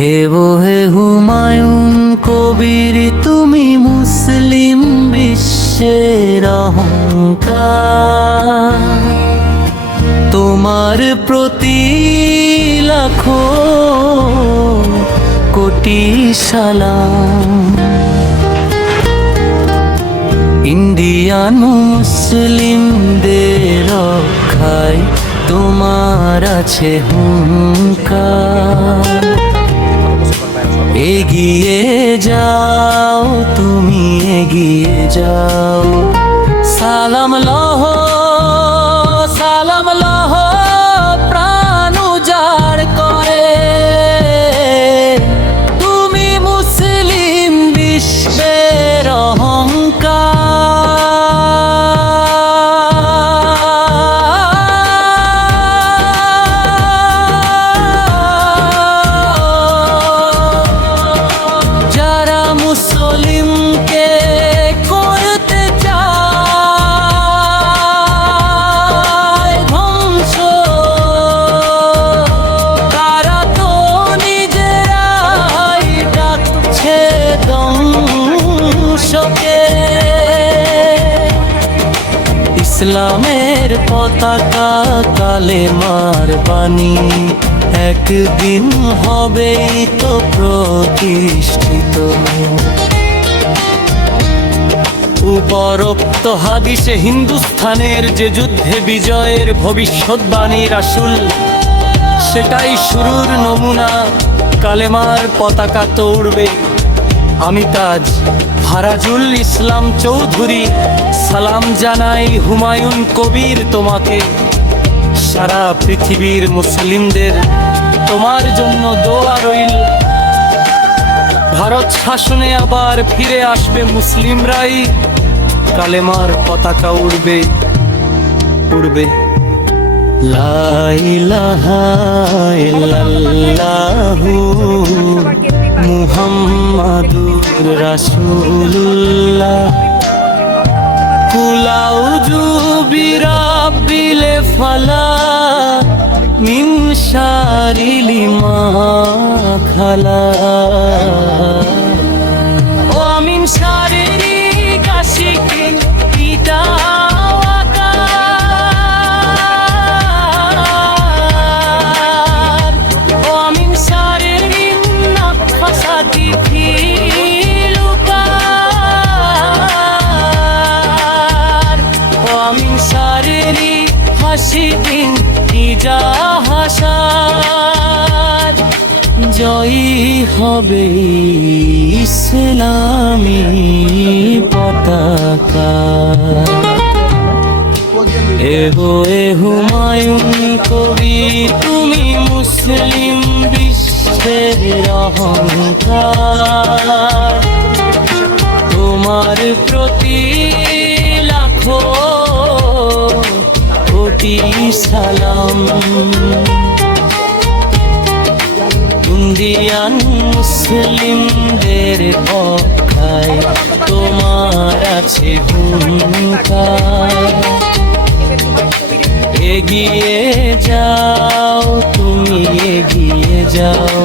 হে হুমায়ুন কবির, তুমি মুসলিম বিশ্বের অহংকার। তোমার প্রতি লাখো কোটি সালাম। ইন্ডিয়ান মুসলিমদের রক্ষায় তোমার আছে হুঙ্কার। এগিয়ে যাও, তুমি এগিয়ে যাও, সালাম লহ, সালাম লহ, প্রাণ উজাড় করে। তুমি মুসলিম বিশ্বের অহংকার। মুসলিমকে করতে চায় ধ্বংস, তারা তো নিজেরাই ডাকছে ধ্বংসকে। ইসলামের পতাকা কালেমার বাণী একদিন হবেই তো প্রতিষ্ঠিত। উপরোক্ত হাদিসে হিন্দুস্থানের যে যুদ্ধে বিজয়ের ভবিষ্যৎবাণী রাসূল, সেটাই শুরুর নমুনা। কালেমার পতাকা তো উড়বে। আমি তাজ ফারাজুল ইসলাম চৌধুরী সালাম জানাই হুমায়ুন কবির তোমাকে। সারা পৃথিবীর মুসলিমদের তোমার জন্য দোয়া রইল। ভারত শাসনে আবার ফিরে আসবে মুসলিমরাই, কালেমার পতাকা উড়বে উড়বে। লা ইলাহা ইল্লাল্লাহু মুহাম্মাদুর রাসূলুল্লাহ। কুল আউযু বিরাব্বিল ফালাক মিন শারিল মা খালাক ওয়া মিন শারি গাসিকিন ইযা ওয়াকার ওয়া মিন শারি নাফাসাতি ফিল উকার ওয়া মিন শারি হাসিদিন ইযা হাসার। জয়ী হবে ইসলামী পতাকা। এ হুমায়ুন কবির, তুমি মুসলিম বিশ্বের অহংকার। তোমার প্রতি লাখো কোটি সালাম। ইন্ডিয়ান মুসলিমদের পক্ষায় তোমার আছে হুঙ্কার। এগিয়ে যাও, তুমি এগিয়ে যাও।